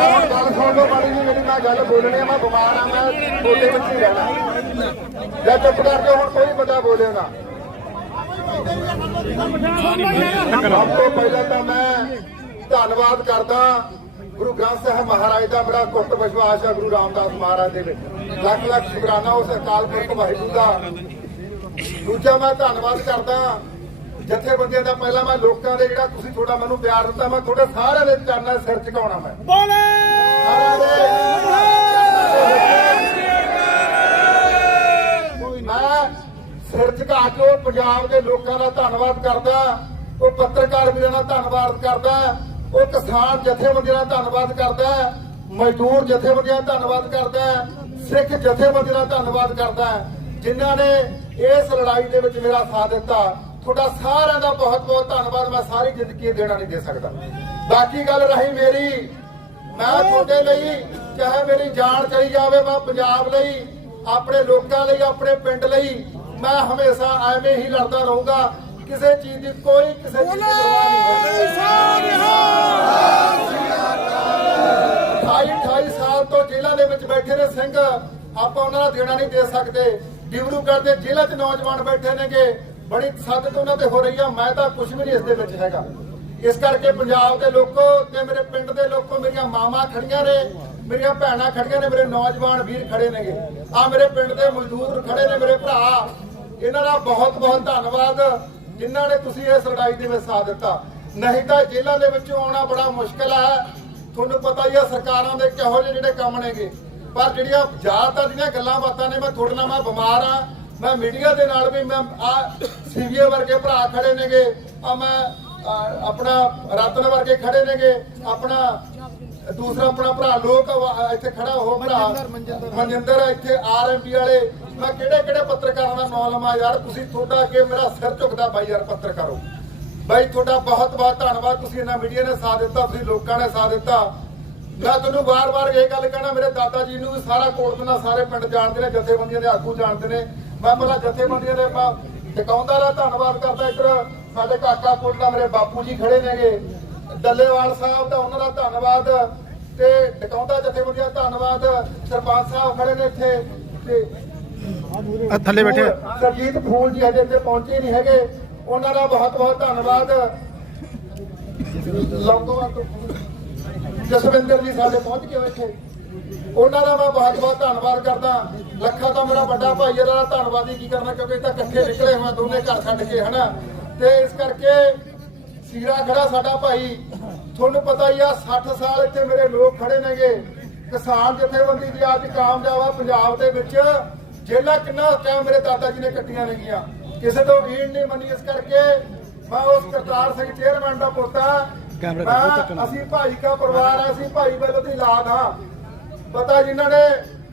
ਹੁਣ ਗੱਲ ਸੁਣ ਲਓ ਮਾੜੀ ਜੀ ਮੇਰੀ ਮੈਂ ਗੱਲ ਬੋਲਣੀ ਆ, ਮੈਂ ਬਿਮਾਰ ਆ, ਮੈਂ ਤੁਹਾਡੇ ਵਿੱਚ ਹੀ ਰਹਿਣਾ। ਜਾਂ ਚੁੱਪ ਕਰਕੇ ਹੁਣ ਕੋਈ ਬੰਦਾ ਬੋਲੇ ਨਾ। ਸਭ ਤੋਂ ਪਹਿਲਾਂ ਤਾਂ ਮੈਂ ਧੰਨਵਾਦ ਕਰਦਾ ਗੁਰੂ ਗ੍ਰੰਥ ਸਾਹਿਬ ਮਹਾਰਾਜ ਦਾ, ਬੜਾ ਕੁੱਟ ਵਿਸ਼ਵਾਸ ਹੈ ਗੁਰੂ ਰਾਮਦਾਸ ਮਹਾਰਾਜ ਦੇ ਵਿੱਚ। ਲੱਖ ਲੱਖ ਸ਼ੁਕਰਾਨਾ ਉਸ ਅਕਾਲ ਪੁਰਖ ਵਾਹਿਗੁਰੂ ਦਾ। ਦੂਜਾ ਮੈਂ ਧੰਨਵਾਦ ਕਰਦਾ ਜਥੇਬੰਦੀਆਂ ਦਾ ਪਹਿਲਾਂ ਮੈਂ ਲੋਕਾਂ ਦੇ ਜਿਹੜਾ ਤੁਸੀਂ ਥੋੜਾ ਮੈਨੂੰ ਪਿਆਰ ਦਿੱਤਾ ਮੈਂ ਤੁਹਾਡੇ ਸਾਰਿਆਂ ਦੇ ਚਰਨਾਂ ਸਿਰ ਝੁਕਾਉਣਾ ਮੈਂ। ਬੋਲੇ! ਮੈਂ ਸਿਰ ਝੁਕਾ ਕੇ ਉਹ ਪੰਜਾਬ ਦੇ ਲੋਕਾਂ ਦਾ ਧੰਨਵਾਦ ਕਰਦਾ ਉਹ ਪੱਤਰਕਾਰ ਵੀਰਾਂ ਦਾ ਧੰਨਵਾਦ ਕਰਦਾ ਉਹ ਕਿਸਾਨ ਜਥੇਬੰਦੀਆਂ ਦਾ ਧੰਨਵਾਦ ਕਰਦਾ ਮਜ਼ਦੂਰ ਜਥੇਬੰਦੀਆਂ ਦਾ ਧੰਨਵਾਦ ਕਰਦਾ ਸਿੱਖ ਜਥੇਬੰਦੀਆਂ ਦਾ ਧੰਨਵਾਦ ਕਰਦਾ ਜਿਨ੍ਹਾਂ ਨੇ ਇਸ ਲੜਾਈ ਦੇ ਵਿੱਚ ਮੇਰਾ ਸਾਥ ਦਿੱਤਾ। ਤੁਹਾਡਾ ਸਾਰਿਆਂ ਦਾ ਬਹੁਤ ਬਹੁਤ ਧੰਨਵਾਦ ਮੈਂ ਸਾਰੀ ਜ਼ਿੰਦਗੀ ਦੇਣਾ ਨਹੀਂ ਦੇ ਸਕਦਾ। ਬਾਕੀ ਗੱਲ ਰਹੀ ਮੇਰੀ ਮੈਂ ਤੁਹਾਡੇ ਲਈ ਚਾਹੇ ਮੇਰੀ ਜਾਨ ਚਲੀ ਜਾਵੇ ਮੈਂ ਪੰਜਾਬ ਲਈ ਆਪਣੇ ਲੋਕਾਂ ਲਈ ਆਪਣੇ ਪਿੰਡ ਲਈ ਮੈਂ ਹਮੇਸ਼ਾ ਐਵੇਂ ਹੀ ਲੜਦਾ ਰਹੂੰਗਾ। ਕਿਸੇ ਚੀਜ਼ ਦੀ ਕੋਈ ਕਿਸੇ ਚੀਜ਼ ਦੀ ਪਰਵਾਹ ਨਹੀਂ ਹੋਣੀ। 28 ਸਾਲ ਤੋਂ ਜੇਲ੍ਹਾਂ ਦੇ ਵਿੱਚ ਬੈਠੇ ਨੇ ਸਿੰਘ ਆਪਾਂ ਉਹਨਾਂ ਦਾ ਦੇਣਾ ਨਹੀਂ ਦੇ ਸਕਦੇ। ਡਿਬਰੂਗੜ੍ਹ ਦੇ ਜੇਲ੍ਹਾਂ 'ਚ ਨੌਜਵਾਨ ਬੈਠੇ ਨੇਗੇ। ਬੜੀ ਸੱਦਤ ਉਹਨਾਂ ਤੇ ਹੋ ਰਹੀ ਆ, ਮੈਂ ਤਾਂ ਕੁਝ ਵੀ ਨਹੀਂ ਇਸ ਦੇ ਵਿੱਚ ਹੈਗਾ। ਇਸ ਕਰਕੇ ਪੰਜਾਬ ਦੇ ਲੋਕੋ ਤੇ ਮੇਰੇ ਪਿੰਡ ਦੇ ਲੋਕੋ ਮੇਰੀਆਂ ਮਾਵਾਂ ਖੜੀਆਂ ਨੇ, ਮੇਰੀਆਂ ਭੈਣਾਂ ਖੜੀਆਂ ਨੇ, ਮੇਰੇ ਨੌਜਵਾਨ ਵੀਰ ਖੜੇ ਨੇਗੇ। ਆ ਮੇਰੇ ਪਿੰਡ ਦੇ ਮਜ਼ਦੂਰ ਖੜੇ ਨੇ ਮੇਰੇ ਭਰਾ। ਇਹਨਾਂ ਦਾ ਬਹੁਤ ਬਹੁਤ ਧੰਨਵਾਦ, ਜਿਨ੍ਹਾਂ ਨੇ ਤੁਸੀਂ ਇਸ ਲੜਾਈ ਦੇ ਵਿੱਚ ਸਾਥ ਦਿੱਤਾ। ਨਹੀਂ ਤਾਂ ਜੇਲ੍ਹਾਂ ਦੇ ਵਿੱਚੋਂ ਆਉਣਾ ਬੜਾ ਮੁਸ਼ਕਲ ਹੈ। ਤੁਹਾਨੂੰ ਪਤਾ ਹੀ ਆ, ਸਰਕਾਰਾਂ ਦੇ ਕਿਹੋ ਜਿਹੇ ਜਿਹੜੇ ਕੰਮ ਨੇਗੇ। ਪਰ ਜਿਹੜੀਆਂ ਜ਼ਿਆਦਾਤਰ ਜਿਹੜੀਆਂ ਗੱਲਾਂ ਬਾਤਾਂ ਨੇ, ਮੈਂ ਤੁਹਾਡੇ ਨਾਲ ਮੈਂ ਬਿਮਾਰ ਆ ਮੈਂ ਮੀਡੀਆ ਦੇ ਨਾਲ ਵੀ ਮੈਂ ਆ ਸੀਵੀਏ ਵਰਗੇ ਭਰਾ ਖੜੇ ਨੇਗੇ ਆ ਮੈਂ ਆਪਣਾ ਰਤਨ ਵਰਗੇ ਖੜੇ ਨੇਗੇ ਆਪਣਾ ਦੂਸਰਾ ਆਪਣਾ ਭਰਾ ਲੋਕ ਇੱਥੇ ਖੜਾ ਹੋ ਭਰਾ ਮਨਜਿੰਦਰ ਇੱਥੇ ਆਰਐਮਪੀ ਵਾਲੇ। ਮੈਂ ਕਿਹੜੇ ਕਿਹੜੇ ਪੱਤਰਕਾਰਾਂ ਦਾ ਨਾਮ ਲਵਾਂ ਯਾਰ? ਤੁਸੀਂ ਤੁਹਾਡਾ ਅੱਗੇ ਮੇਰਾ ਸਿਰ ਝੁਕਦਾ ਬਾਈ ਯਾਰ ਪੱਤਰਕਾਰੋ ਬਾਈ ਤੁਹਾਡਾ ਬਹੁਤ ਬਹੁਤ ਧੰਨਵਾਦ। ਤੁਸੀਂ ਇਹਨਾਂ ਮੀਡੀਆ ਨੇ ਸਾਥ ਦਿੱਤਾ ਤੁਸੀਂ ਲੋਕਾਂ ਨੇ ਸਾਥ ਦਿੱਤਾ। ਮੈਂ ਤੁਹਾਨੂੰ ਵਾਰ-ਵਾਰ ਇਹ ਗੱਲ ਕਹਿਣਾ ਮੇਰੇ ਦਾਦਾ ਜੀ ਨੂੰ ਵੀ ਸਾਰਾ ਕੋਟਨਾ ਸਾਰੇ ਪਿੰਡ ਜਾਣਦੇ ਨੇ ਜਥੇਬੰਦੀਆਂ ਦੇ ਆਗੂ ਜਾਣਦੇ ਨੇ। ਮੈਂ ਪਹਿਲਾਂ ਜਥੇਬੰਦੀਆਂ ਦੇ ਮੈਂ ਟਿਕਾਉਂਦਾ ਦਾ ਧੰਨਵਾਦ ਕਰਦਾ ਇੱਧਰ ਸਾਡੇ ਕਾਕਾ ਕੋਟਲਾ ਮੇਰੇ ਬਾਪੂ ਜੀ ਖੜੇ ਨੇਗੇ। ਡੱਲੇਵਾਲ ਸਾਹਿਬ ਦਾ ਉਹਨਾਂ ਦਾ ਧੰਨਵਾਦ ਤੇ ਟਿਕਾਉਂਦਾ ਜਥੇਬੰਦੀਆਂ ਧੰਨਵਾਦ। ਸਰਪੰਚ ਸਾਹਿਬ ਖੜੇ ਨੇ ਇੱਥੇ। ਤੇ ਆ ਥੱਲੇ ਬੈਠੇ। ਸਰਜੀਤ ਫੂਲ ਜੀ ਹਜੇ ਇੱਥੇ ਪਹੁੰਚੇ ਨਹੀਂ ਹੈਗੇ। ਉਹਨਾਂ ਦਾ ਬਹੁਤ ਬਹੁਤ ਧੰਨਵਾਦ। ਲੌਂਗੋਵਾਲ ਤੋਂ ਜਸਵਿੰਦਰ ਜੀ ਸਾਡੇ ਪਹੁੰਚ ਗਏ ਹੋਏ ਇੱਥੇ। ਉਹਨਾਂ ਦਾ ਮੈਂ ਬਹੁਤ ਬਹੁਤ ਧੰਨਵਾਦ ਕਰਦਾ। ਲੱਖਾ ਤਾਂ ਮੇਰਾ ਵੱਡਾ ਭਾਈ ਇਹਦਾ ਧੰਨਵਾਦ ਕੀ ਕਰਨਾ ਕਿਉਂਕਿ ਇਹ ਤਾਂ ਇਕੱਠੇ ਨਿਕਲੇ ਹੋਏ ਆ ਦੋਨੇ ਘਰ ਛੱਡ ਕੇ ਹਨਾ? ਤੇ ਇਸ ਕਰਕੇ ਸੀਰਾ ਖੜਾ ਸਾਡਾ ਭਾਈ। ਤੁਹਾਨੂੰ ਪਤਾ ਹੀ ਆ 60 ਸਾਲ ਇੱਥੇ ਮੇਰੇ ਲੋਕ ਖੜੇ ਨੇਗੇ। ਕਿਸਾਨ ਜਥੇਬੰਦੀ ਦੀ ਅੱਜ ਕਾਮਯਾਬ ਆ ਪੰਜਾਬ ਦੇ ਵਿੱਚ। ਜੇਲਾ ਕਿੰਨਾ ਟਾਈਮ ਮੇਰੇ ਦਾਦਾ ਜੀ ਨੇ ਕੱਟੀਆਂ ਨੇਗੀਆਂ। ਕਿਸੇ ਤੋਂ ਈਣ ਨਹੀਂ ਮੰਨੀ ਇਸ ਕਰਕੇ ਮੈਂ ਉਸ ਕਰਤਾਰ ਸਿੰਘ ਚੇਅਰਮੈਨ ਦਾ ਪੋਤਾ। ਅਸੀਂ ਭਾਈ ਕਾ ਪਰਿਵਾਰ ਆ ਅਸੀਂ ਭਾਈ ਬੇਲੋ ਦੀ ਲਾਦ ਹਾਂ। ਪਤਾ ਜਿਨ੍ਹਾਂ ਨੇ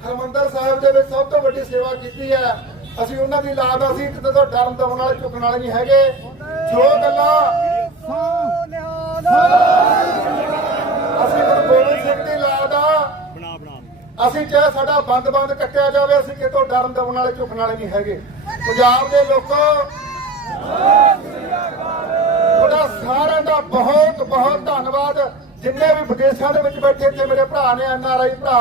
ਹਰਮੰਦਰ ਸਾਹਿਬ ਦੇ ਵਿੱਚ ਸਭ ਤੋਂ ਵੱਡੀ ਸੇਵਾ ਕੀਤੀ ਹੈ। ਅਸੀਂ ਉਹਨਾਂ ਦੀ ਲਾਦ ਅਸੀਂ ਕਿਤੇ ਤੋਂ ਡਰਨ ਦਵਣ ਵਾਲੇ, ਝੁਕਣ ਵਾਲੇ ਨਹੀਂ ਹੈਗੇ। ਜੋ ਗੱਲਾਂ ਅਸੀਂ ਗੁਰੂ ਗੋਬਿੰਦ ਸਿੰਘ ਦੀ ਲਾਦ ਆ ਅਸੀਂ ਚਾਹੇ ਸਾਡਾ ਬੰਦ-ਬੰਦ ਕੱਟਿਆ ਜਾਵੇ, ਅਸੀਂ ਕਿਤੋਂ ਡਰਨ ਦਵਣ ਵਾਲੇ, ਝੁਕਣ ਵਾਲੇ ਨਹੀਂ ਹੈਗੇ। ਪੰਜਾਬ ਦੇ ਲੋਕੋ, ਤੁਹਾਡਾ ਸਾਰਿਆਂ ਦਾ ਬਹੁਤ ਬਹੁਤ ਧੰਨਵਾਦ। ਜਿੰਨੇ ਵੀ ਵਿਦੇਸ਼ਾਂ ਦੇ ਵਿੱਚ ਬੈਠੇ ਇੱਥੇ ਮੇਰੇ ਭਰਾ ਨੇ ਐਨਆਰਆਈ ਭਰਾ,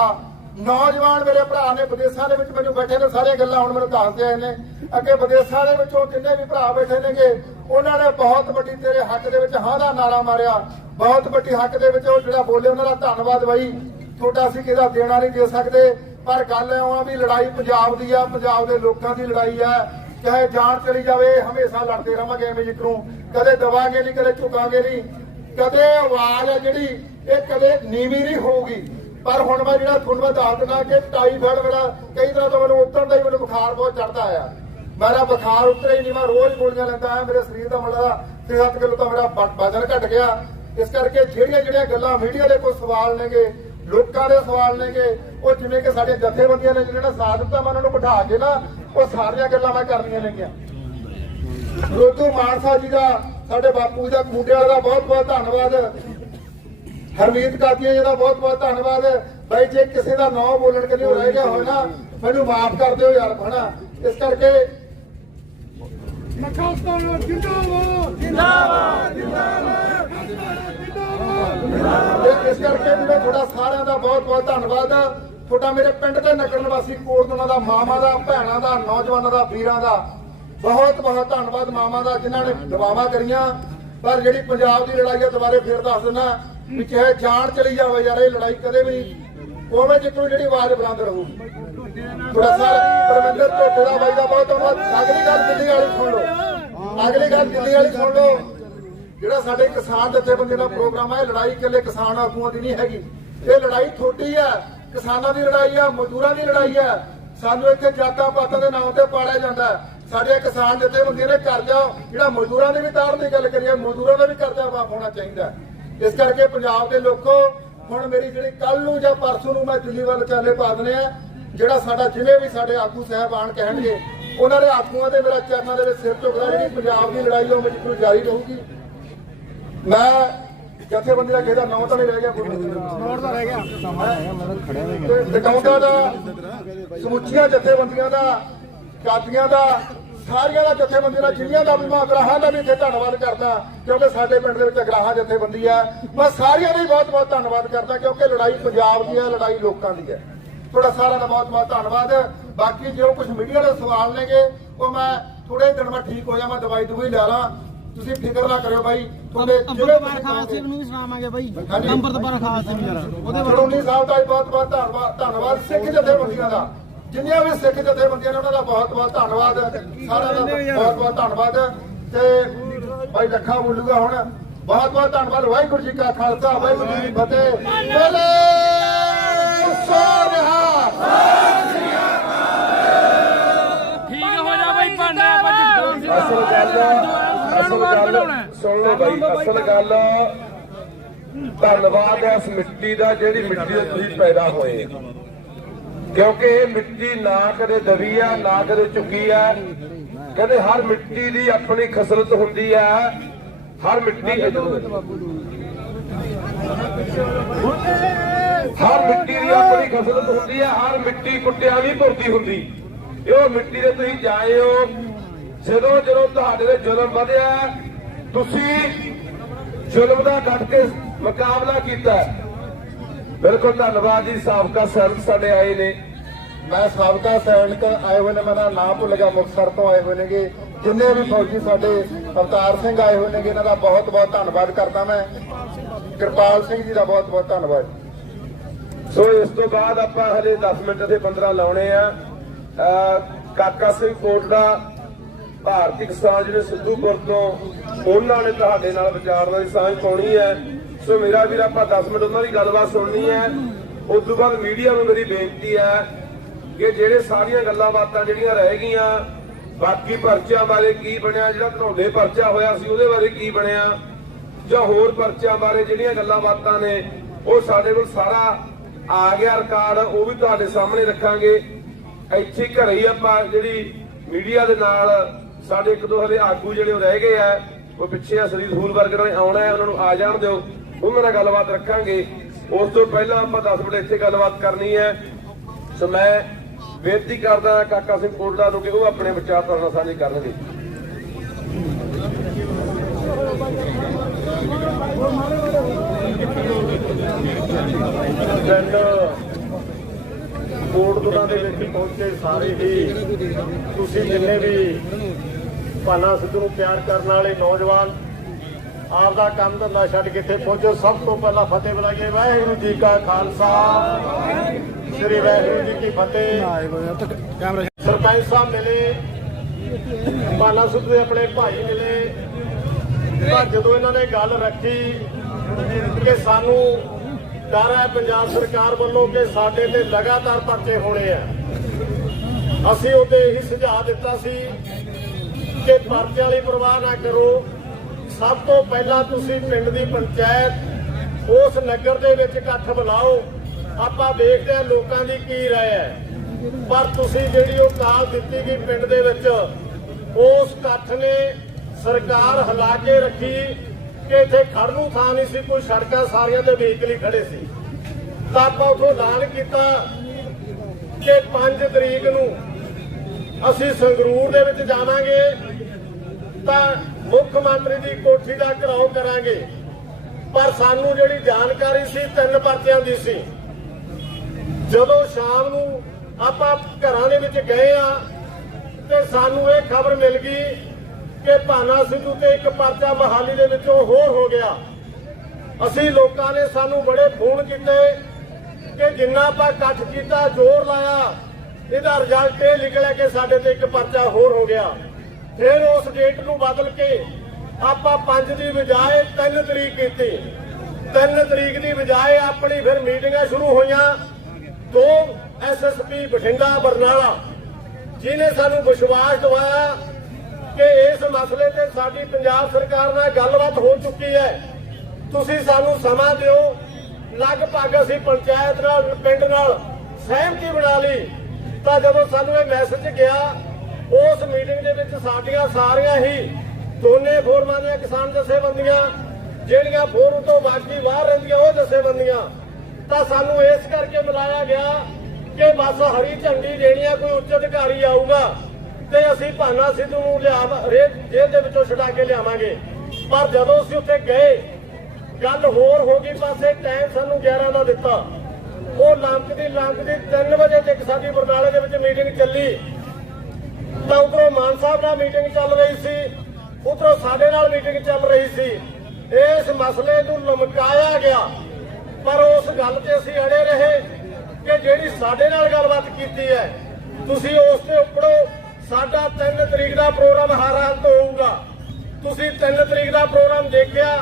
ਨੌਜਵਾਨ ਮੇਰੇ ਭਰਾ ਨੇ ਵਿਦੇਸ਼ਾਂ ਦੇ ਵਿੱਚ ਮੈਨੂੰ ਬੈਠੇ ਨੇ, ਸਾਰੀਆਂ ਗੱਲਾਂ ਹੁਣ ਮੈਨੂੰ ਦੱਸਦੇ ਆਏ ਨੇ। ਅੱਗੇ ਵਿਦੇਸ਼ਾਂ ਦੇ ਵਿੱਚੋਂ ਜਿੰਨੇ ਵੀ ਭਰਾ ਬੈਠੇ ਨੇਗੇ, ਉਹਨਾਂ ਨੇ ਬਹੁਤ ਵੱਡੀ ਤੇਰੇ ਹੱਕ ਦੇ ਵਿੱਚ ਹਾਂ ਦਾ ਨਾਰਾ ਮਾਰਿਆ। ਬਹੁਤ ਵੱਡੀ ਹੱਕ ਦੇ ਵਿੱਚ ਉਹ ਜਿਹੜਾ ਬੋਲੇ, ਉਹਨਾਂ ਦਾ ਧੰਨਵਾਦ ਬਾਈ। ਤੁਹਾਡਾ ਅਸੀਂ ਕਿਹਦਾ ਦੇਣਾ ਨਹੀਂ ਦੇ ਸਕਦੇ, ਪਰ ਗੱਲ ਇਹ ਆ ਵੀ ਲੜਾਈ ਪੰਜਾਬ ਦੀ ਆ, ਪੰਜਾਬ ਦੇ ਲੋਕਾਂ ਦੀ ਲੜਾਈ ਆ। ਚਾਹੇ ਜਾਨ ਚਲੀ ਜਾਵੇ, ਹਮੇਸ਼ਾ ਲੜਦੇ ਰਵਾਂਗੇ ਐਵੇਂ ਜਿਕਰੂ ਕਦੇ ਦਵਾਂਗੇ ਨਹੀਂ, ਕਦੇ ਝੁਕਾਂਗੇ ਨਹੀਂ। ਕਦੇ ਆਵਾਜ਼ ਆ ਜਿਹੜੀ, ਇਹ ਕਦੇ ਨੀਵੀਂ ਨਹੀਂ ਹੋਊਗੀ। ਪਰ ਹੁਣ ਮੈਂ ਜਿਹੜਾ ਤੁਹਾਨੂੰ ਮੈਂ ਦੱਸ ਦਿੰਦਾ ਕਿ ਟਾਈਫਾਇਡ ਮੇਰਾ, ਕਈ ਦਿਨਾਂ ਤੋਂ ਮੈਨੂੰ ਉਤਰਨ ਹੀ ਮੈਨੂੰ ਬੁਖਾਰ ਬਹੁਤ ਚੜਦਾ ਆ। ਮੇਰਾ ਬੁਖਾਰ ਉਤਰੇ ਹੀ ਨਹੀਂ, ਮੈਂ ਰੋਜ਼ ਗੋਲੀਆਂ ਲੈਂਦਾ ਆ, ਮੇਰੇ ਸਰੀਰ ਦਾ ਮੁੰਡਾ 6-7 ਕਿਲੋ ਤਾਂ ਮੇਰਾ ਵਜ਼ਨ ਘਟ ਗਿਆ। ਇਸ ਕਰਕੇ ਜਿਹੜੀਆਂ ਜਿਹੜੀਆਂ ਗੱਲਾਂ ਮੀਡੀਆ ਦੇ ਕੋਈ ਸਵਾਲ ਨੇਗੇ, ਲੋਕਾਂ ਦੇ ਸਵਾਲ ਨੇਗੇ, ਉਹ ਜਿਵੇਂ ਕਿ ਸਾਡੇ ਜਥੇਬੰਦੀਆਂ ਨੇ ਜਿਹਨਾਂ ਨੇ ਸਾਥ ਦਿੱਤਾ, ਮੈਂ ਉਹਨਾਂ ਨੂੰ ਬਿਠਾ ਕੇ ਨਾ, ਉਹ ਸਾਰੀਆਂ ਗੱਲਾਂ ਮੈਂ ਕਰਨੀਆਂ ਨੇਗੀਆਂ। ਰੋਤੂ ਮਾਨਸਾ ਜੀ ਦਾ ਸਾਡੇ ਬਾਪੂ ਜੀ ਦਾ ਵਾਲਾ ਦਾ ਬਹੁਤ ਬਹੁਤ ਧੰਨਵਾਦ। ਹਰਮੀਤ ਕਾਤੀਆ ਜੀ ਦਾ ਬਹੁਤ ਬਹੁਤ ਧੰਨਵਾਦ। ਬਾਈ ਜੇ ਕਿਸੇ ਦਾ ਨਾਮ ਬੋਲਣ ਕੇ ਲਈ ਰਹਿ ਗਿਆ ਨਾ ਮੈਨੂੰ ਮਾਫ ਕਰ ਦਿਓ ਯਾਰ ਹਨਾ ਇਸ ਕਰਕੇ ਮਖਾਸਤਾਨ ਜਿੰਦਾਬਾਦ ਜਿੰਦਾਬਾਦ ਜਿੰਦਾਬਾਦ ਇਸ ਕਰਕੇ ਵੀਰੋ ਤੁਹਾਡਾ ਸਾਰਿਆਂ ਦਾ ਬਹੁਤ ਬਹੁਤ ਧੰਨਵਾਦ। ਤੁਹਾਡਾ ਮੇਰੇ ਪਿੰਡ ਦੇ ਨਗਰ ਨਿਵਾਸੀ ਕੋਟਦੁਨਾ ਦਾ ਮਾਮਾ ਦਾ ਭੈਣਾਂ ਦਾ ਨੌਜਵਾਨਾਂ ਦਾ ਵੀਰਾਂ ਦਾ ਬਹੁਤ ਬਹੁਤ ਧੰਨਵਾਦ ਮਾਮਾ ਦਾ, ਜਿਨ੍ਹਾਂ ਨੇ ਦਵਾਵਾਂ ਕਰੀਆਂ। ਪਰ ਜਿਹੜੀ ਪੰਜਾਬ ਦੀ ਲੜਾਈ ਹੈ ਦੁਬਾਰੇ ਫੇਰ ਦੱਸ ਦਿੰਦਾ ਵੀ ਚਾਹੇ ਜਾਨ ਚਲੀ ਜਾਵੇ ਯਾਰ, ਇਹ ਲੜਾਈ ਕਦੇ ਵੀ ਉਵੇਂ ਜਿੱਕੂ ਜਿਹੜੀ ਆਵਾਜ਼ ਬੁਲੰਦ ਰਹੂ ਥੋੜਾ ਸਾ ਪਰਮਿੰਦਰ ਢੋਟੇ ਦਾ ਬਾਈ ਦਾ ਬਹੁਤ ਧੰਨਵਾਦ। ਅਗਲੀ ਗੱਲ ਦਿੱਲੀ ਵਾਲੀ ਸੁਣ ਲਓ। ਅਗਲੀ ਗੱਲ ਦਿੱਲੀ ਵਾਲੀ ਸੁਣ ਲਓ। ਜਿਹੜਾ ਸਾਡੇ ਕਿਸਾਨ ਜਥੇਬੰਦੀ ਦਾ ਪ੍ਰੋਗਰਾਮ ਹੈ ਲੜਾਈ ਇਕੱਲੇ ਕਿਸਾਨ ਆਗੂਆਂ ਦੀ ਨਹੀਂ ਹੈਗੀ। ਇਹ ਲੜਾਈ ਥੋੜੀ ਹੈ ਕਿਸਾਨਾਂ ਦੀ ਲੜਾਈ ਹੈ ਮਜ਼ਦੂਰਾਂ ਦੀ ਲੜਾਈ ਹੈ ਸਾਨੂੰ ਇੱਥੇ ਜਾਤਾਂ ਪਾਤਾਂ ਦੇ ਨਾਮ ਤੇ ਪਾੜਿਆ ਜਾਂਦਾ। ਹੈ। ਸਾਡੇ ਕਿਸਾਨ ਜਥੇਬੰਦੀ ਨੇ ਕਰਜ਼ਾ ਜਿਹੜਾ ਮਜ਼ਦੂਰਾਂ ਦੇ ਵੀ ਤਾਰਨ ਦੀ ਗੱਲ ਕਰੀਏ ਮਜ਼ਦੂਰਾਂ ਦਾ ਵੀ ਕਰਜ਼ਾ ਮਾਫ ਹੋਣਾ ਚਾਹੀਦਾ। ਇਸ ਕਰਕੇ ਪੰਜਾਬ ਦੇ ਲੋਕੋ ਹੁਣ ਮੇਰੀ ਜਿਹੜੀ ਕੱਲ ਨੂੰ ਜਾਂ ਪਰਸੋਂ ਨੂੰ ਮੈਂ ਦਿੱਲੀ ਵੱਲ ਚਾਲੇ ਪਾ ਦਨੇ ਆ ਜਿਹੜਾ ਸਾਡਾ ਜਿਵੇਂ ਵੀ ਸਾਡੇ ਆਗੂ ਸਾਹਿਬਾਨ ਕਹਿਣਗੇ ਉਹਨਾਂ ਦੇ ਆਗੂਆਂ ਦੇ ਮੇਰਾ ਚਰਨਾਂ ਦੇ ਵਿੱਚ ਸਿਰ ਝੁਕਦਾ ਜਿਹੜੀ ਪੰਜਾਬ ਦੀ ਲੜਾਈ ਉਹ ਮੇਰੀ ਜਾਰੀ ਰਹੂਗੀ। ਮੈਂ ਜਥੇਬੰਦੀ ਦਾ ਕਿਹਦਾ ਨਾਮ ਤਾਂ ਨਹੀਂ ਰਹਿ ਗਿਆ ਨੋਟ ਤਾਂ ਰਹਿ ਗਿਆ। ਤੇ ਟਿਕਾਉਂਦਾ ਦਾ ਸਮੁੱਚੀਆਂ ਜਥੇਬੰਦੀਆਂ ਦਾ ਕਾਦੀਆਂ ਦਾ ਸਾਰੀਆਂ ਦਾ ਜਥੇਬੰਦੀਆਂ ਦਾ ਜਿੰਨੀਆਂ ਦਾ ਵੀ ਮੈਂ ਅਗਰਾਹਾਂ ਦਾ ਵੀ ਇੱਥੇ ਧੰਨਵਾਦ ਕਰਦਾ ਕਿਉਂਕਿ ਸਾਡੇ ਪਿੰਡ ਦੇ ਵਿੱਚ ਅਗਰਾਹਾਂ ਜਥੇਬੰਦੀ ਹੈ। ਮੈਂ ਸਾਰਿਆਂ ਦਾ ਹੀ ਬਹੁਤ ਬਹੁਤ ਧੰਨਵਾਦ ਕਰਦਾ ਕਿਉਂਕਿ ਲੜਾਈ ਪੰਜਾਬ ਦੀ ਹੈ ਲੜਾਈ ਲੋਕਾਂ ਦੀ ਹੈ। ਤੁਹਾਡਾ ਸਾਰਿਆਂ ਦਾ ਬਹੁਤ ਬਹੁਤ ਧੰਨਵਾਦ। ਬਾਕੀ ਜੋ ਕੁਝ ਮੀਡੀਆ ਦੇ ਸਵਾਲ ਨੇਗੇ ਉਹ ਮੈਂ ਥੋੜੇ ਦਿਨ ਬਾਅਦ ਠੀਕ ਹੋ ਮੈਂ ਦਵਾਈ ਦਵਾਈ ਲੈ ਲਾਂ। ਤੁਸੀਂ ਫਿਕਰ ਨਾ ਕਰਿਓ ਬਾਈ ਤੁਹਾਡੇ ਜਿਹੜੇ ਖਾਲਸੇ ਨੂੰ ਵੀ ਸੁਣਾਵਾਂਗੇ ਬਾਈ। ਹਾਂਜੀ। ਅੰਮ੍ਰਿਤਪਾਲ ਖਾਲਸੇ ਨੂੰ ਯਾਰ ਉਹਦੇ ਚੜੂਨੀ ਸਾਹਿਬ ਦਾ ਵੀ ਬਹੁਤ ਬਹੁਤ ਧੰਨਵਾਦ ਧੰਨਵਾਦ ਸਿੱਖ ਜਥੇਬੰਦੀਆਂ ਦਾ। ਜਿੰਨੀਆਂ ਵੀ ਸਿੱਖ ਜਥੇਬੰਦੀਆਂ ਨੇ ਉਹਨਾਂ ਦਾ ਬਹੁਤ ਬਹੁਤ ਧੰਨਵਾਦ। ਸਾਰਿਆਂ ਦਾ ਬਹੁਤ ਬਹੁਤ ਧੰਨਵਾਦ। ਤੇ ਭਾਈ ਲੱਖਾ ਬੋਲੂਗਾ ਹੁਣ ਬਹੁਤ ਬਹੁਤ ਧੰਨਵਾਦ। ਵਾਹਿਗੁਰੂ ਜੀ ਕਾ ਖਾਲਸਾ ਵਾਹਿਗੁਰੂ ਜੀ ਕੀ ਫਤਿਹ। ਬੋਲੇ ਸੋਨਹਾ ਠੀਕ ਹੋ ਜਾ ਬਈ ਭਾਂਡਾ ਬੱਜ ਅਸਲ ਗੱਲ ਅਸਲ ਗੱਲ ਸੁਣ ਲਓ ਬਾਈ ਅਸਲ ਗੱਲ ਧੰਨਵਾਦ ਹੈ ਇਸ ਮਿੱਟੀ ਦਾ ਜਿਹੜੀ ਮਿੱਟੀ ਤੋਂ ਤੁਸੀਂ ਪੈਦਾ ਹੋਏ। ਕਿਉਂਕਿ ਇਹ ਮਿੱਟੀ ਨਾ ਕਦੇ ਦਬੀ ਆ ਨਾ ਕਦੇ ਝੁਕੀ ਆ। ਕਹਿੰਦੇ ਹਰ ਮਿੱਟੀ ਦੀ ਆਪਣੀ ਖਸਲਤ ਹੁੰਦੀ ਆ। ਹਰ ਮਿੱਟੀ ਹਰ ਮਿੱਟੀ ਦੀ ਆਪਣੀ ਖਸਲਤ ਹੁੰਦੀ ਆ ਹਰ ਮਿੱਟੀ ਕੁੱਟਿਆਂ ਦੀ ਭੁਰਦੀ ਹੁੰਦੀ। ਇਹ ਮਿੱਟੀ ਦੇ ਤੁਸੀਂ ਜਾਏ ਹੋ। ਜਦੋਂ ਜਦੋਂ ਤੁਹਾਡੇ ਦੇ ਜ਼ੁਲਮ ਵਧਿਆ ਤੁਸੀਂ ਜ਼ੁਲਮ ਦਾ ਡਟ ਕੇ ਮੁਕਾਬਲਾ ਕੀਤਾ। ਬਿਲਕੁਲ ਧੰਨਵਾਦ ਜੀ ਸਾਬਕਾ ਸੈਨਿਕ ਸਾਡੇ ਆਏ ਨੇ। ਮੈਂ ਸਾਬਕਾ ਸੈਨਿਕ ਆਏ ਹੋਏ ਨੇ ਮੇਰਾ ਨਾਮ ਭੁੱਲ ਗਿਆ, ਮੁਕਤਸਰ ਤੋਂ ਆਏ ਹੋਏ ਨੇਗੇ। ਜਿੰਨੇ ਵੀ ਫੌਜੀ ਸਾਡੇ ਅਵਤਾਰ ਸਿੰਘ ਆਏ ਹੋਏ ਨੇਗੇ, ਇਹਨਾਂ ਦਾ ਬਹੁਤ ਬਹੁਤ ਧੰਨਵਾਦ ਕਰਦਾ ਮੈਂ। ਕਿਰਪਾਲ ਸਿੰਘ ਜੀ ਦਾ ਬਹੁਤ ਬਹੁਤ ਧੰਨਵਾਦ। ਸੋ ਇਸ ਤੋਂ ਬਾਅਦ ਆਪਾਂ ਹਲੇ 10 ਮਿੰਟ ਤੇ 15 ਲਾਉਣੇ ਆ। ਕਾਕਾ ਸਿੰਘ ਕੋਟੜਾ ਭਾਰਤੀ ਕਿਸਾਨ ਜਿਹੜੇ ਸਿੱਧੂਪੁਰ ਤੋਂ, ਉਹਨਾਂ ਨੇ ਤੁਹਾਡੇ ਨਾਲ ਵਿਚਾਰਾਂ ਦੀ ਸਾਂਝ ਪਾਉਣੀ ਹੈ। ਸੋ ਮੇਰਾ ਵੀਰ, ਆਪਾਂ 10 ਮਿੰਟ ਉਹਨਾਂ ਦੀ ਗੱਲਬਾਤ ਸੁਣਨੀ ਹੈ। ਉਸ ਤੋਂ ਬਾਅਦ ਮੀਡੀਆ ਨੂੰ ਮੇਰੀ ਬੇਨਤੀ ਹੈ ਕਿ ਜਿਹੜੇ ਸਾਰੀਆਂ ਗੱਲਾਂ ਬਾਤਾਂ ਜਿਹੜੀਆਂ ਰਹਿ ਗਈਆਂ, ਬਾਕੀ ਪਰਚਿਆਂ ਬਾਰੇ ਕੀ ਬਣਿਆ, ਜਿਹੜਾ ਧਨੌਲੇ ਪਰਚਾ ਹੋਇਆ ਸੀ, ਉਹਦੇ ਬਾਰੇ ਕੀ ਬਣਿਆ? ਜਾਂ ਹੋਰ ਪਰਚਿਆਂ ਬਾਰੇ ਜਿਹੜੀਆਂ ਗੱਲਾਂ ਬਾਤਾਂ ਨੇ, ਉਹ ਸਾਡੇ ਕੋਲ ਸਾਰਾ ਆ ਗਿਆ ਰਿਕਾਰਡ ਉਹ ਵੀ ਤੁਹਾਡੇ ਸਾਹਮਣੇ ਰੱਖਾਂਗੇ। ਇੱਥੇ ਘਰੇ ਹੀ ਆਪਾਂ ਜਿਹੜੀ ਮੀਡੀਆ ਦੇ ਨਾਲ ਸਾਡੇ ਇੱਕ ਦੋ ਹਲੇ ਆਗੂ ਜਿਹੜੇ ਉਹ ਰਹਿ ਗਏ ਆ, ਉਹ ਪਿੱਛੇ ਆ ਸਰੀਰ ਫੂਲ ਵਰਗਰ ਨੇ ਆਉਣਾ ਹੈ, ਉਹਨਾਂ ਨੂੰ ਆ ਜਾਣ ਦਿਓ। ਉਹਨਾਂ ਨਾਲ ਗੱਲਬਾਤ ਰੱਖਾਂਗੇ। ਉਸ ਤੋਂ ਪਹਿਲਾਂ ਆਪਾਂ 10 ਮਿੰਟ ਇੱਥੇ ਗੱਲਬਾਤ ਕਰਨੀ ਹੈ। ਸੋ ਮੈਂ ਬੇਨਤੀ ਕਰਦਾ ਕਾਕਾ ਸਿੰਘ ਕੋਟੜਾ ਨੂੰ ਕਿ ਉਹ ਆਪਣੇ ਵਿਚਾਰ ਤੁਹਾਡੇ ਨਾਲ ਸਾਂਝੇ ਕਰਨਗੇ। ਪਿੰਡ ਕੋਟਦੁਨਾ ਦੇ ਵਿੱਚ ਪਹੁੰਚੇ ਸਾਰੇ ਹੀ ਤੁਸੀਂ ਜਿੰਨੇ ਵੀ ਭਾਨਾ ਸਿੱਧੂ ਨੂੰ ਪਿਆਰ ਕਰਨ ਵਾਲੇ ਨੌਜਵਾਨ ਆਪ ਦਾ ਕੰਮ ਧੰਦਾ ਛੱਡ ਕੇ ਇੱਥੇ ਪਹੁੰਚੋ, ਸਭ ਤੋਂ ਪਹਿਲਾਂ ਫਤਿਹ ਬੁਲਾਈਏ, ਵਾਹਿਗੁਰੂ ਜੀ ਕਾ ਖਾਲਸਾ। ਸ੍ਰੀ ਵਾਹਿਗੁਰੂ ਜੀ ਕੀ ਫਤਿਹ। ਸਰਪੰਚ ਸਾਹਿਬ ਮਿਲੇ। ਭਾਨਾ ਸਿੱਧੂ ਦੇ ਆਪਣੇ ਭਾਈ ਮਿਲੇ। ਤਾਂ ਜਦੋਂ ਇਹਨਾਂ ਨੇ ਗੱਲ ਰੱਖੀ ਕਿ ਸਾਨੂੰ ਡਰ ਹੈ ਪੰਜਾਬ ਸਰਕਾਰ ਵੱਲੋਂ ਕਿ ਸਾਡੇ ਤੇ ਲਗਾਤਾਰ ਪਰਚੇ ਹੋਣੇ ਆ। ਅਸੀਂ ਉਹਦੇ ਇਹੀ ਸੁਝਾਅ ਦਿੱਤਾ ਸੀ ਕਿ ਪਰਚੇ ਵਾਲੀ ਪਰਵਾਹ ਨਾ ਕਰੋ। ਸਭ ਤੋਂ ਪਹਿਲਾਂ ਤੁਸੀਂ ਪਿੰਡ ਦੀ ਪੰਚਾਇਤ ਉਸ ਨਗਰ ਦੇ ਵਿੱਚ ਇਕੱਠ ਬੁਲਾਓ ਆਪਾਂ ਦੇਖਦੇ ਹਾਂ ਲੋਕਾਂ ਦੀ ਕੀ ਰਾਏ ਹੈ। ਪਰ ਤੁਸੀਂ ਜਿਹੜੀ ਉਹ ਕਾਲ ਦਿੱਤੀ ਗਈ ਪਿੰਡ ਦੇ ਵਿੱਚ, ਉਸ ਇਕੱਠ ਨੇ ਸਰਕਾਰ ਹਿਲਾ ਕੇ ਰੱਖੀ ਕਿ ਇੱਥੇ ਖੜਨ ਨੂੰ ਥਾਂ ਨਹੀਂ ਸੀ, ਕੋਈ ਸੜਕਾਂ ਸਾਰੀਆਂ ਤੇ ਵਹੀਕਲ ਹੀ ਖੜੇ ਸੀ। ਤਾਂ ਆਪਾਂ ਉਥੋਂ ਐਲਾਨ ਕੀਤਾ ਕਿ 5 ਤਰੀਕ ਨੂੰ ਅਸੀਂ ਸੰਗਰੂਰ ਦੇ ਵਿੱਚ ਜਾਵਾਂਗੇ, ਤਾਂ ਮੁੱਖ ਮੰਤਰੀ ਦੀ ਕੋਠੀ ਦਾ ਘਰਾਓ ਕਰਾਂਗੇ। ਪਰ ਸਾਨੂੰ ਜਿਹੜੀ ਜਾਣਕਾਰੀ ਸੀ, ਤਿੰਨ ਪਰਚਿਆਂ ਦੀ ਸੀ। ਜਦੋਂ ਸ਼ਾਮ ਨੂੰ ਆਪਾਂ ਘਰਾਂ ਦੇ ਵਿੱਚ ਗਏ ਆ ਤੇ ਸਾਨੂੰ ਇਹ ਖਬਰ ਮਿਲ ਗਈ ਕਿ ਭਾਨਾ ਸਿੱਧੂ ਤੇ ਇੱਕ ਪਰਚਾ ਮਹਾਲੀ ਦੇ ਵਿੱਚੋਂ ਹੋਰ ਹੋ ਗਿਆ। ਅਸੀਂ ਲੋਕਾਂ ਨੇ ਸਾਨੂੰ ਬੜੇ ਫੋਨ ਕੀਤੇ ਕਿ ਜਿੰਨਾ ਆਪਾਂ ਇਕੱਠ ਕੀਤਾ, ਜ਼ੋਰ ਲਾਇਆ, ਇਹਦਾ ਰਿਜ਼ਲਟ ਇਹ ਨਿਕਲਿਆ ਕਿ ਸਾਡੇ ਤੇ ਇੱਕ ਪਰਚਾ ਹੋਰ ਹੋ ਗਿਆ। ਫਿਰ ਉਸ ਡੇਟ ਨੂੰ ਬਦਲ ਕੇ ਆਪਾਂ 5 ਦੀ ਬਜਾਏ 3 ਤਰੀਕ ਕੀਤੀ। 3 ਤਰੀਕ ਦੀ ਬਜਾਏ ਆਪਣੀ ਫਿਰ ਮੀਟਿੰਗਾਂ ਸ਼ੁਰੂ ਹੋਈਆਂ। ਦੋ ਐਸਐਸਪੀ ਬਠਿੰਡਾ, ਬਰਨਾਲਾ ਜਿਨੇ ਸਾਨੂੰ ਵਿਸ਼ਵਾਸ ਦਿਵਾਇਆ ਕਿ ਇਸ ਮਸਲੇ ਤੇ ਸਾਡੀ ਪੰਜਾਬ ਸਰਕਾਰ ਨਾਲ ਗੱਲਬਾਤ ਹੋ ਚੁੱਕੀ ਹੈ। ਤੁਸੀਂ ਸਾਨੂੰ ਸਮਾਂ ਦਿਓ। ਲਗਭਗ ਅਸੀਂ ਪੰਚਾਇਤ ਨਾਲ, ਪਿੰਡ ਨਾਲ ਸਹਿਮਤੀ ਬਣਾ ਲਈ। ਤਾਂ ਜਦੋਂ ਸਾਨੂੰ ਇਹ ਮੈਸੇਜ ਗਿਆ, ਉਸ ਮੀਟਿੰਗ ਦੇ ਵਿੱਚ ਸਾਡੀਆਂ ਸਾਰੀਆਂ ਹੀ ਦੋਨੇ ਫੋਰਮਾਂ ਦੀਆਂ ਕਿਸਾਨ ਜਥੇਬੰਦੀਆਂ, ਜਿਹੜੀਆਂ ਫੋਰਮ ਤੋਂ ਬਾਕੀ ਬਾਹਰ ਰਹਿੰਦੀਆਂ, ਉਹ ਜਥੇਬੰਦੀਆਂ ਤਾਂ ਸਾਨੂੰ ਇਸ ਕਰਕੇ ਬੁਲਾਇਆ ਗਿਆ ਕਿ ਬਸ ਹਰੀ ਝੰਡੀ ਦੇਣੀ ਆ, ਕੋਈ ਉੱਚ ਅਧਿਕਾਰੀ ਆਊਗਾ ਤੇ ਅਸੀਂ ਭਾਨਾ ਸਿੱਧੂ ਨੂੰ ਲਿਆ ਜੇਲ੍ਹ ਦੇ ਵਿੱਚੋਂ ਛੁਡਾ ਕੇ ਲਿਆਵਾਂਗੇ। ਪਰ ਜਦੋਂ ਅਸੀਂ ਉੱਥੇ ਗਏ, ਗੱਲ ਹੋਰ ਹੋ ਗਈ ਪਾਸੇ ਟਾਈਮ ਸਾਨੂੰ 11 ਦਾ ਦਿੱਤਾ। ਉਹ ਲੰਕਦੀ ਲੰਕਦੀ 3 ਵਜੇ ਤੱਕ ਸਾਡੀ ਬਰਨਾਲੇ ਦੇ ਵਿੱਚ ਮੀਟਿੰਗ ਚੱਲੀ। ਤਾਂ ਉਧਰੋਂ ਮਾਨ ਸਾਹਿਬ ਨਾਲ ਮੀਟਿੰਗ ਚੱਲ ਰਹੀ ਸੀ, ਉਧਰੋਂ ਸਾਡੇ ਨਾਲ ਮੀਟਿੰਗ ਚੱਲ ਰਹੀ ਸੀ। ਇਸ ਮਸਲੇ ਨੂੰ ਲਮਕਾਇਆ ਗਿਆ। ਪਰ ਉਸ ਗੱਲ ਤੇ ਅਸੀਂ ਅੜੇ ਰਹੇ ਕਿ ਜਿਹੜੀ ਸਾਡੇ ਨਾਲ ਗੱਲਬਾਤ ਕੀਤੀ ਹੈ, ਤੁਸੀਂ ਉਸ ਤੇ ਉੱਪਰੋਂ ਸਾਡਾ 3 ਤਰੀਕ ਦਾ ਪ੍ਰੋਗਰਾਮ ਹਰ ਹਾਲਤ ਹੋਊਗਾ। ਤੁਸੀਂ 3 ਤਰੀਕ ਦਾ ਪ੍ਰੋਗਰਾਮ ਦੇਖਿਆ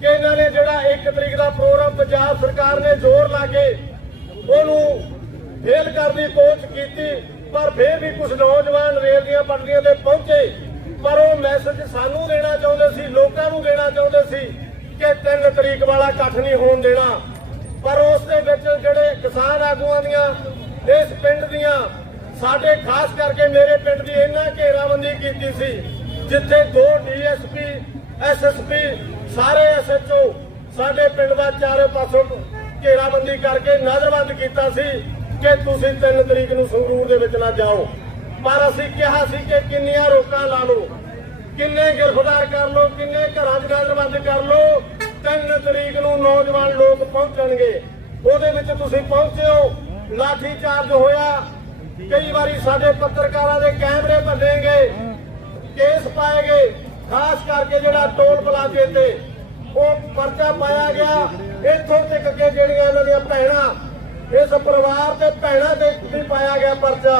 ਕਿ ਇਹਨਾਂ ਨੇ ਜਿਹੜਾ 1 ਤਰੀਕ ਦਾ ਪ੍ਰੋਗਰਾਮ ਪੰਜਾਬ ਸਰਕਾਰ ਨੇ ਜ਼ੋਰ ਲਾ ਕੇ ਉਹਨੂੰ ਫੇਲ ਕਰਨ ਦੀ ਕੋਸ਼ਿਸ਼ ਕੀਤੀ, ਪਰ ਫਿਰ ਵੀ ਕੁਝ ਨੌਜਵਾਨ ਰੇਲ ਦੀਆਂ ਪਟੜੀਆਂ ਤੇ ਪਹੁੰਚੇ। ਪਰ ਉਹ ਮੈਸੇਜ ਸਾਨੂੰ ਦੇਣਾ ਚਾਹੁੰਦੇ ਸੀ, ਲੋਕਾਂ ਨੂੰ ਦੇਣਾ ਚਾਹੁੰਦੇ ਸੀ। ਕਿ 3 ਤਰੀਕ ਵਾਲਾ ਇਕੱਠ ਨਹੀਂ ਹੋਣ ਦੇਣਾ, ਪਰ ਉਸ ਦੇ ਵਿੱਚ ਜਿਹੜੇ ਕਿਸਾਨ ਆਗੂਆਂ ਦੀਆਂ, ਇਸ ਪਿੰਡ ਦੀਆਂ, ਸਾਡੇ ਖਾਸ ਕਰਕੇ ਮੇਰੇ ਪਿੰਡ ਦੀ ਇਹਨਾਂ ਘੇਰਾਬੰਦੀ ਕੀਤੀ ਸੀ, ਜਿੱਥੇ ਦੋ ਡੀਐਸਪੀ ਐਸਐਸਪੀ ਸਾਰੇ ਐਸਐਚਓ ਸਾਡੇ ਪਿੰਡ ਦਾ ਚਾਰੇ ਪਾਸੋਂ ਘੇਰਾਬੰਦੀ ਕਰਕੇ ਨਜ਼ਰਬੰਦ ਕੀਤਾ ਸੀ ਕਿ ਤੁਸੀਂ 3 ਤਰੀਕ ਨੂੰ ਸੰਗਰੂਰ ਦੇ ਵਿੱਚ ਨਾ ਜਾਓ। ਪਰ ਅਸੀਂ ਕਿਹਾ ਸੀ ਕਿ ਕਿੰਨੀਆਂ ਰੋਕਾਂ ਲਾ ਲਓ। ਕਿੰਨੇ ਗ੍ਰਿਫਤਾਰ ਕਰ ਲਓ, ਕਿੰਨੇ ਘਰਾਂ 'ਚ ਨਜ਼ਰਬੰਦ ਕਰ ਲਓ 3 ਤਰੀਕ ਨੂੰ ਨੌਜਵਾਨ ਲੋਕ ਪਹੁੰਚਣਗੇ। ਉਹਦੇ ਵਿੱਚ ਤੁਸੀਂ ਪਹੁੰਚੇ ਹੋ, ਲਾਠੀ ਚਾਰਜ ਹੋਇਆ। ਕਈ ਵਾਰੀ ਸਾਡੇ ਪੱਤਰਕਾਰਾਂ ਦੇ ਕੈਮਰੇ ਭੰਨੇਗੇ ਕੇਸ ਪਾਏ ਗਏ ਖਾਸ ਕਰਕੇ ਜਿਹੜਾ ਟੋਲ ਪਲਾਜ਼ੇ ਤੇ ਉਹ ਪਰਚਾ ਪਾਇਆ ਗਿਆ। ਇੱਥੋਂ ਤੱਕ ਕਿ ਜਿਹੜੀਆਂ ਇਹਨਾਂ ਦੀਆਂ ਭੈਣਾਂ, ਇਸ ਪਰਿਵਾਰ ਤੇ ਭੈਣਾਂ ਦੇ ਵੀ ਪਾਇਆ ਗਿਆ ਪਰਚਾ।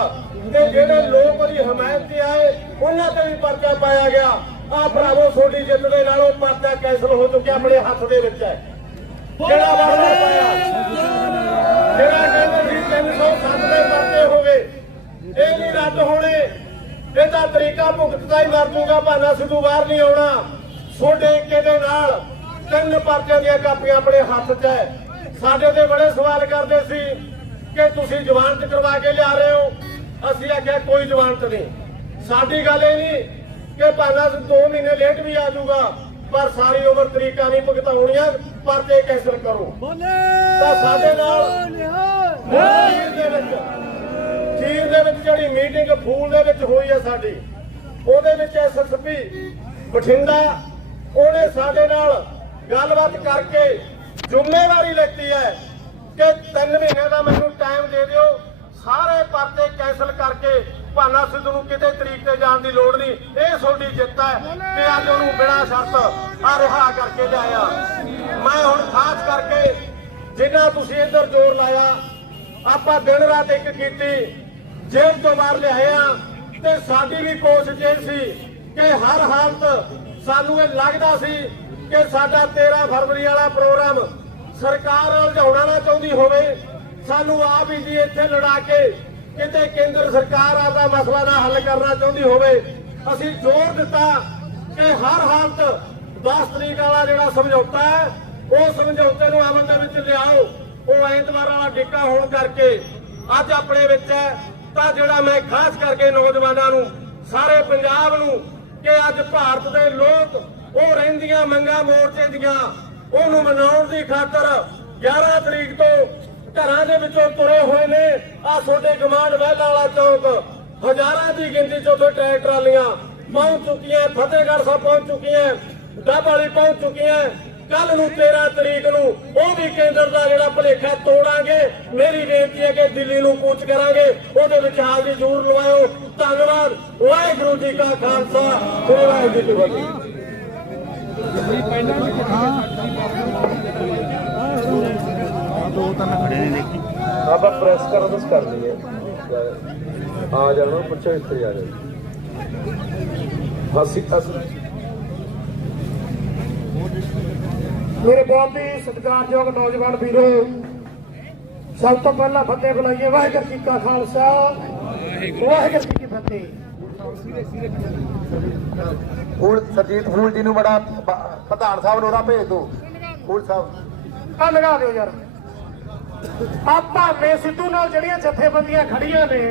ਤੇ ਜਿਹੜੇ ਲੋਕ ਉਹਦੀ ਹਮਾਇਤ ਤੇ ਆਏ ਉਹਨਾਂ ਤੇ ਵੀ ਪਰਚਾ ਪਾਇਆ ਗਿਆ। ਆ ਭਰਾਵੋ ਛੋਟੀ ਜਿੱਤ ਦੇ ਨਾਲ ਉਹ ਪਰਚਾ ਕੈਂਸਲ ਹੋ ਚੁੱਕਿਆ ਆਪਣੇ ਹੱਥ ਦੇ ਵਿੱਚ ਹੈ। ਜਿਹੜਾ ਪਾਇਆ ਜਿਹੜਾ ਕਹਿੰਦੇ ਸੀ 307 ਦੇ ਪਰਚੇ ਹੋ ਗਏ ਇਹ ਨਹੀਂ ਰੱਦ ਹੋਣੇ। ਇਹਦਾ ਤਰੀਕਾ ਭੁਗਤਦਾ ਹੀ ਮਰ ਜੂਗਾ ਭਾਨਾ ਸਿੱਧੂ ਬਾਹਰ ਨਹੀਂ ਆਉਣਾ। ਛੋਡੇ ਏਕੇ ਦੇ ਨਾਲ ਤਿੰਨ ਪਰਚਿਆਂ ਦੀਆਂ ਕਾਪੀਆਂ ਆਪਣੇ ਹੱਥ 'ਚ ਹੈ। ਸਾਡੇ ਤੇ ਬੜੇ ਸਵਾਲ ਕਰਦੇ ਸੀ ਕਿ ਤੁਸੀਂ ਜ਼ਮਾਨਤ ਕਰਵਾ ਕੇ ਲਿਆ ਰਹੇ ਹੋ। ਅਸੀਂ ਆਖਿਆ ਕੋਈ ਜ਼ਮਾਨਤ ਨਹੀਂ। ਸਾਡੀ ਗੱਲ ਇਹ ਨਹੀਂ ਕਿ ਭਾਨਾ 2 ਮਹੀਨੇ ਲੇਟ ਵੀ ਆ ਜਾਊਗਾ ਪਰ ਸਾਰੀ ਉਮਰ ਤਰੀਕਾ ਨਹੀਂ ਭੁਗਤਾਉਣੀਆਂ ਪਰਚੇ ਕੈਂਸਲ ਕਰੋ। ਤਾਂ ਸਾਡੇ ਨਾਲ ਚੀਰ ਦੇ ਵਿੱਚ ਚੀਰ ਦੇ ਵਿੱਚ ਜਿਹੜੀ ਮੀਟਿੰਗ ਫੂਲ ਦੇ ਵਿੱਚ ਹੋਈ ਹੈ ਸਾਡੀ ਉਹਦੇ ਵਿੱਚ ਐਸਐਸਪੀ ਬਠਿੰਡਾ ਉਹਨੇ ਸਾਡੇ ਨਾਲ ਗੱਲਬਾਤ ਕਰਕੇ ਜ਼ਿੰਮੇਵਾਰੀ ਲੈਤੀ ਹੈ ਕਿ 3 ਮਹੀਨੇ ਦਾ ਮੈਨੂੰ ਟਾਈਮ ਦੇ ਦਿਓ ਸਾਰੇ ਪਰਚੇ ਕੈਂਸਲ ਕਰਕੇ ਭਾਨਾ ਸਿੱਧੂ ਨੂੰ ਕਿਤੇ ਤਰੀਕ ਤੇ ਜਾਣ ਦੀ ਲੋੜ ਨਹੀਂ। ਇਹ ਤੁਹਾਡੀ ਜਿੱਤ ਹੈ ਕਿ ਅੱਜ ਉਹਨੂੰ ਬਿਨਾਂ ਸ਼ਰਤ ਆ ਰਿਹਾ ਕਰਕੇ ਲਿਆਇਆ। ਮੈਂ ਹੁਣ ਖਾਸ ਕਰਕੇ ਜਿੰਨਾ ਤੁਸੀਂ ਇੱਧਰ ਜ਼ੋਰ ਲਾਇਆ, ਆਪਾਂ ਦਿਨ ਰਾਤ ਇੱਕ ਕੀਤੀ, ਜੇਲ੍ਹ ਤੋਂ ਬਾਹਰ ਲਿਆਇਆ ਤੇ ਸਾਡੀ ਵੀ ਕੋਸ਼ਿਸ਼ ਇਹ ਸੀ ਕਿ ਹਰ ਹਾਲਤ ਸਾਨੂੰ ਇਹ ਲੱਗਦਾ ਸੀ ਕਿ ਸਾਡਾ 13 ਫਰਵਰੀ ਵਾਲਾ ਪ੍ਰੋਗਰਾਮ ਸਰਕਾਰ ਉਲਝਾਉਣਾ ਨਾ ਚਾਹੁੰਦੀ ਹੋਵੇ ਸਾਨੂੰ ਆਪ ਹੀ ਜੀ ਇੱਥੇ ਲੜਾ ਕੇ ਕਿਤੇ ਕੇਂਦਰ ਸਰਕਾਰ ਆਪਦਾ ਮਸਲਾ ਨਾ ਹੱਲ ਕਰਨਾ ਚਾਹੁੰਦੀ ਹੋਵੇ, ਅਸੀਂ ਜ਼ੋਰ ਦਿੱਤਾ ਕਿ ਹਰ ਹਾਲਤ 10 ਤਰੀਕ ਵਾਲਾ ਜਿਹੜਾ ਸਮਝੌਤਾ ਹੈ, ਉਹ ਸਮਝੌਤੇ ਨੂੰ ਅਮਲ ਦੇ ਵਿੱਚ ਲਿਆਓ। ਉਹ ਐਤਵਾਰ ਵਾਲਾ ਡਿੱਕਾ ਹੋਣ ਕਰਕੇ ਅੱਜ ਆਪਣੇ ਵਿੱਚ ਹੈ, ਤਾਂ ਜਿਹੜਾ ਮੈਂ ਖਾਸ ਕਰਕੇ ਨੌਜਵਾਨਾਂ ਨੂੰ, ਸਾਰੇ ਪੰਜਾਬ ਨੂੰ ਕਿ ਅੱਜ ਭਾਰਤ ਦੇ ਲੋਕ ਉਹ ਰਹਿੰਦੀਆਂ ਮੰਗਾਂ ਮੋਰਚੇ ਦੀਆਂ, ਉਹਨੂੰ ਮਨਾਉਣ ਦੀ ਖਾਤਰ 11 ਤਰੀਕ ਤੋਂ ਘਰਾਂ ਦੇ ਵਿੱਚੋਂ ਤੁਰੇ ਹੋਏ ਨੇ। ਆ ਤੁਹਾਡੇ ਗਮਾਂਡ ਵਹਿਲਾ ਵਾਲਾ ਚੌਕ। ਹਜ਼ਾਰਾਂ ਦੀ ਗਿਣਤੀ ਚ ਉੱਥੇ ਟਰੈਕ ਟਰਾਲੀਆਂ ਪਹੁੰਚ ਚੁੱਕੀਆਂ ਫਤਿਹਗੜ੍ਹ ਸਾਹਿਬ ਪਹੁੰਚ ਚੁੱਕੀਆਂ ਡੱਬ ਵਾਲੀ ਪਹੁੰਚ ਚੁੱਕੀਆਂ ਕੱਲ ਨੂੰ 13 ਤਰੀਕ ਨੂੰ ਉਹ ਵੀ ਕੇਂਦਰ ਦਾ ਜਿਹੜਾ ਭਲੇਖਾ ਤੋੜਾਂਗੇ। ਮੇਰੀ ਬੇਨਤੀ ਹੈ ਕਿ ਦਿੱਲੀ ਨੂੰ ਕੂਚ ਕਰਾਂਗੇ। ਉਹਦੇ ਵਿੱਚ ਹਾਜ਼ਰੀ ਜ਼ਰੂਰ ਲਵਾਇਓ। ਧੰਨਵਾਦ। ਵਾਹਿਗੁਰੂ ਜੀ ਕਾ ਖਾਲਸਾ। ਵਾਹਿਗੁਰੂ ਜੀ ਕੀ ਫਤਿਹ। ਆਪਾਂ ਪ੍ਰੈਸ ਕਰਨ ਬਸ ਕਰ ਦਈਏ ਆ ਜਾਣਾ ਪੁੱਛੋ ਇੱਥੇ ਆ ਜਾਓ। ਹਾਸੀ ਹਾਸੀ। ਮੇਰੇ ਬਹੁਤ ਹੀ ਸਤਿਕਾਰਯੋਗ ਨੌਜਵਾਨ ਵੀਰੋ ਸਭ ਤੋਂ ਪਹਿਲਾਂ ਫਤਿਹ ਬੁਲਾਈਏ। ਵਾਹਿਗੁਰੂ ਜੀ ਕਾ ਖਾਲਸਾ। ਵਾਹਿਗੁਰੂ ਜੀ ਕੀ ਫਤਿਹ। ਹੁਣ ਸਰਜੀਤ ਫੂਲ ਜੀ ਨੂੰ ਬੜਾ ਪ੍ਰਧਾਨ ਸਾਹਿਬ ਨੂੰ ਉਹਦਾ ਭੇਜ ਦਿਓ ਫੂਲ ਸਾਹਿਬ ਆ ਲਗਾ ਦਿਓ ਯਾਰ। ਆ ਭਾਵੇਂ ਸਿੱਧੂ ਨਾਲ ਜਿਹੜੀਆਂ ਜਥੇਬੰਦੀਆਂ ਖੜੀਆਂ ਨੇ